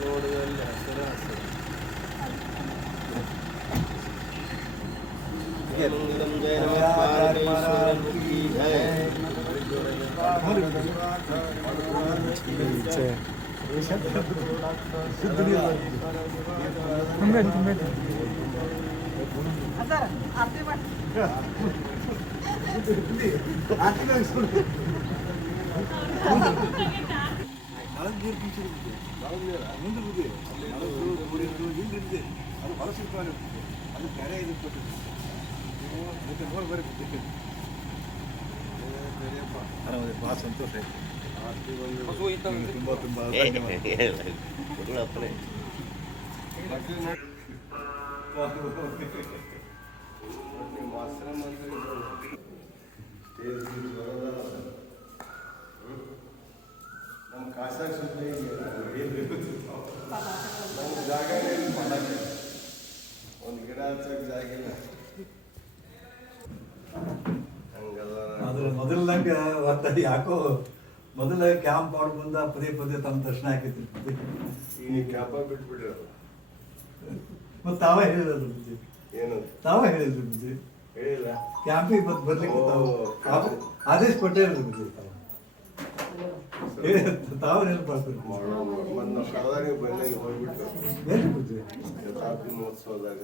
ನೋಡಿದಲ್ಲಿ ಹಸಿರು ಹಸಿರು ಮಂಗಲಂ ಜಯ ನಮಃ ಪಾರ್ವತೀಶ್ವರಂ ಕಿ ಜಯ ಮುಂದೆ ಬುದ್ಧಿ ಹಳದು ಊರಿಂದು ಹಿಂದಿರುತ್ತೆ ಅದು ಹೊರ ಸಿಗ್ತಾನೆ ಅದು ಕೆರೆ ಇದು ಕೊಟ್ಟಿದ್ದು ನೀವು ಮತ್ತೆ ನೋಡಿ ಬರೀ ಬುದ್ಧಿ ಭಾಳ ಸಂತೋಷ ಆಯ್ತು ತುಂಬ ತುಂಬ ಧನ್ಯವಾದ ಮೊದಲನಾಗ ಒತ್ತ ಯಾಕೋ ಮೊದಲ ಕ್ಯಾಂಪ್ ಮಾಡಿ ಬಂದ ಪದೇ ಪದೇ ತಮ್ಮ ದರ್ಶನ ಹಾಕಿದ್ರು. ಕ್ಯಾಂಪ ನೀವು ಕ್ಯಾಪ ಬಿಟ್ಬಿಟ್ಟಿರೋದು. ಮತ್ತೆ ತಾವೇ ಹೇಳಿದ್ರು ಬುದ್ಧಿ ಏನು ತಾವ ಹೇಳಿದ್ರು ಬುದ್ಧಿ ಹೇಳಿಲ್ಲ. ಕ್ಯಾಂಪಿಗೆ ಬಂದು ಬರ್ಲಿಕ್ಕೆ ತಾವು. ಆದೇಶ ಕೊಟ್ಟೇ ಇರೋದು ಬುದ್ಧಿ ತಾವು. ತಾವು ನೆನಪಾಗ್ತಾರೆ ಮತ್ತು ನಾವು ಬನ್ನಿ ಹೋಗ್ಬಿಟ್ಟು ಏನು ಬುದ್ಧಿ ಶತಾಬ್ದಿ ಮಹೋತ್ಸವದಾಗ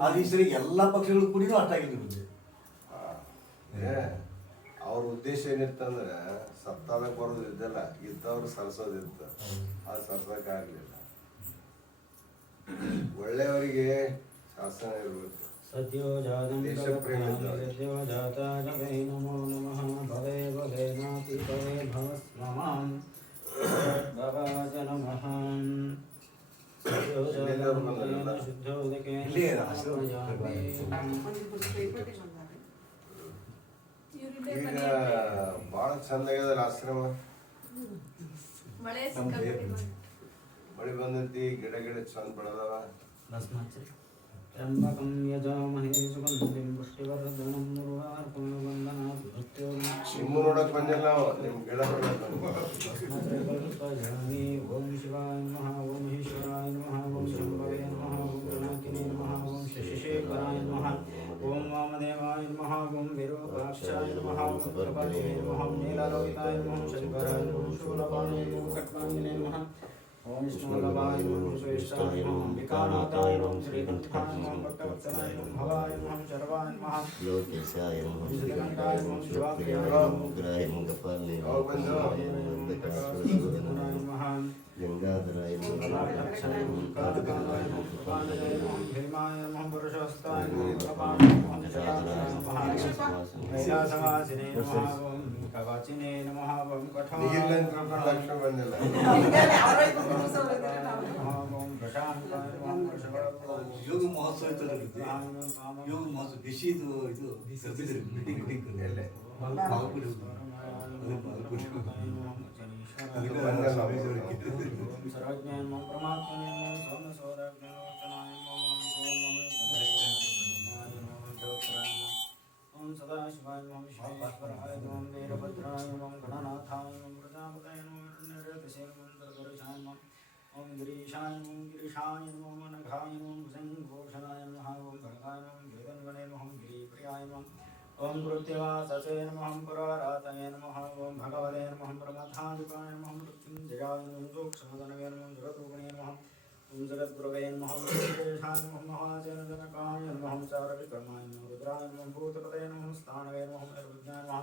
ಅದು ಎಲ್ಲ ಪಕ್ಷಗಳು ಕೂಡ ಅಟ್ಟಾಗಿದ್ದು ಅವ್ರ ಉದ್ದೇಶ ಏನಿರ್ತಂದ್ರೆ ಸತ್ತಾದಾಗ ಬರೋದು ಇದ್ದಲ್ಲ ಇದ್ದವ್ರು ಆ ಅದು ಆಗ್ಲಿಲ್ಲ. ಒಳ್ಳೆಯವರಿಗೆ ಶಾಸನ ಇರಬೇಕು. ಸದ್ಯೋಜಾತ ಸದ್ಯೋ ನಮೋ ನಮಃ. ಭವೇ ಭವೇ ನಾತಿ ಭವೇ ಭವಸ್ಮಮಾನ್ ಭವಾಜ ನಮಃ. ಈಗ ಭಾಳ ಚಂದ ಆಗ್ಯದಲ್ಲ ಆಶ್ರಮ ಮಳೆ ನಮ್ಮ ಸಿಕ್ಕಾಪಟ್ಟೆ ದೇವ್ರು. ಮಳೆ ಬಂದೈತಿ ಗಿಡ ಗಿಡ ಚಂದ ಬೆಳೆದವ भस्माच्च त्र्यम्बकं यजामहे सुगन्धिं पुष्टिवर्धनं मुर्वार्पणवन्दनात् मृत्योर्मुक्षीयमामृतात् ಪ್ರಪಂಚಲ್ಲ ನಿಮ್ ಗಿಡ ಓಂ ಶಿವಾಯ ನಮಃ ಓಂ ಮಹೇಶ್ವರಾಯ ನಮಃ ಓಂ ಶಂಭವೇ ನಮಃ ಓಂ ಕಣಾಕಿನೇ ನಮಃ ಓಂ ಶಶಿಶೇಖರಾಯ ನಮಃ ಓಂ ವಾಮದೇವಾಯ ನಮಃ ಓಂ ವಿರೂಪಾಕ್ಷಾಯ ನಮಃ ಓಂ ಪ್ರಭಾದೇವೇ ನಮಃ ಓಂ ನೀಲಾಲೋಕಿತಾಯ ನಮಃ ಶಂಕರಾಯ ನಮಃ ಶೂಲಪಾಣೇ ನಮಃ ಕಟ್ಪಾಂಗಿನೇ ನಮಃ ओम विष्णु वल्लभाय नमः सुरेशाय नमः अंबिकानाथाय नमः श्रीकंठकाय नमः भक्तवत्सलाय नमः भवाय नमः सर्वाय नमः लोकेशाय नमः श्रीकंठाय नमः शिवाय नमः उग्राय नमः गपालय नमः गंगाधराय नमः दक्षासुराय नमः गंगाधराय नमः लक्षाय नमः कालकाय नमः कृपालय नमः भीमाय नमः पुरुषोत्ताय नमः ಮುಗ್ರಾಯ ಮುಗಪಾಲೆ ಯಾವಾಗ ಬಂದು? नमः ಗಂಗಾಧರಾಯ ನೀರಿನ ಕರ್ಕೊಂಡು ಲಕ್ಷ್ಮ ಬಂದಿಲ್ಲ ಯೋಗ ಮಹೋತ್ಸವ ಇತ್ತಲ್ಲ ಬುದ್ಧಿ ಯೋಗ ಮಹೋತ್ಸವ ಬಿಸಿ ಇದು ಇದು ಕರ್ದಿದ್ರಿ ಮೀಟಿಂಗ್ ಮೀಟಿಂಗ್ ಎಲ್ಲೇ? ಬಾಗಲಕೋಟೆ ಹೋಗಿ. ಅದೇ ಬಾಗಲಕೋಟೆ ಹೋಗಿ. ಅದಕ್ಕೆ ಬಂದಲ್ಲ ಸ್ವಾಮೀಜಿಯವರಿಗೆ. ಸರ್ವಜ್ಞಾನ ಪರಮಾತ್ಮನೇ ಸೌಮ್ಯ गिरीशाय नमो गिरीशाय नमो नघाय नमो कुसङ्घोषणाय नमः ॐ भगवाय नमः गिरिधन्वने नमः गिरिप्रियाय नमः ॐ मृत्युवाससे नमः पुरारातये नमः ॐ भगवते नमः प्रमथादिपाय नमः मृत्युञ्जयाय नमः सूक्ष्मधनवे नमः जगद्रूपिणे नमः ॐ जगद्गुरवे नमः विशेषाय नमः महाजनजनकाय नमः सर्वविक्रमाय नमः रुद्राय नमः भूतपदे नमः स्थानवे नमः निर्विघ्नाय नमः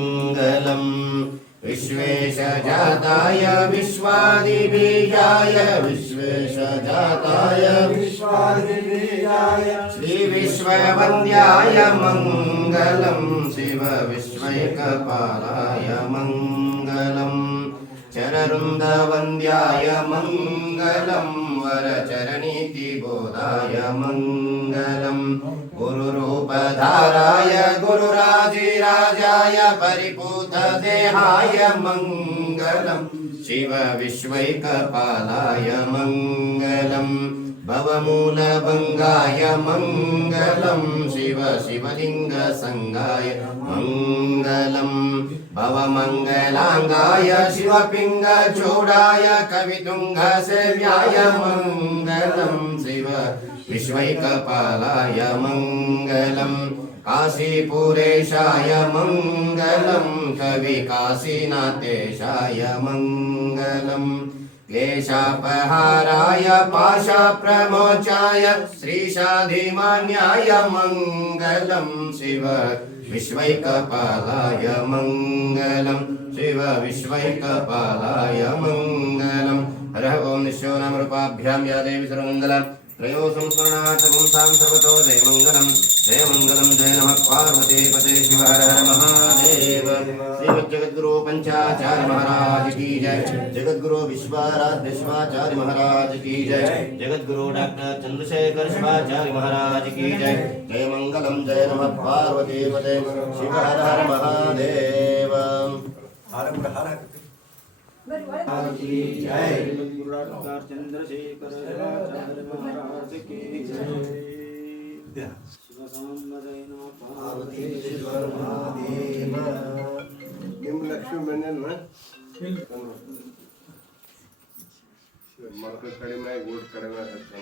विश्वेशजाताय विश्वादिबीजाय विश्वेशजाताय श्रीविश्ववन्द्याय मङ्गलं शिव विश्वैकपालाय मङ्गलम् चररुन्दवन्द्याय मङ्गलं वरचरणीतिबोधाय मङ्गलम् गुरुरूपधाराय गुरुराजिराजाय परिपूतदेहाय मङ्गलम्। शिव विश्वैकपालाय मङ्गलम्। भवमूलभङ्गाय मङ्गलं शिव शिवलिङ्गसङ्गाय मङ्गलम्। भवमङ्गलाङ्गाय शिवपिङ्गचूडाय कवितुङ्गसेव्याय मङ्गलं शिव विश्वैकपालाय मङ्गलम् काशीपुरेशाय मङ्गलं कविकाशीनाथेशाय मङ्गलम् क्लेशापहाराय पाशाप्रमोचाय श्रीशाधिमान्याय मङ्गलं शिव विश्वैकपालाय मङ्गलं शिव विश्वैकपालाय मङ्गलम् हरः ॐ निश्चो नाम रूपाभ्यां या देवी सर्वमङ्गलम् त्रयो संस्मरणात् पुंसां सर्वतो जयमङ्गलं जयमङ्गलं जय नमः पार्वती पते शिव हर महादेव। श्रीमज्जगद्गुरु पञ्चाचार्य महाराज की जय। जगद्गुरु विश्वाराध्य शिवाचार्य महाराज की जय। जगद्गुरु डॉक्टर चंद्रशेखर शिवाचार्य महाराज की जय। जय मङ्गलं जय नमः पार्वते पते शिव महादेव। हर हर। चंद्रशेखर शिवाचार्य महाराज की जय शिव साम्बजैन पार्वती ನಿಮ್ಮ ಲಕ್ಷ್ಮಿ ಮನೆಯಲ್ವಾ ಮಕ್ಕಳು ಕಡಿಮೆ ಆಗಿ ಊಟ ಕಡಿಮೆ ಆಗತ್ತೆ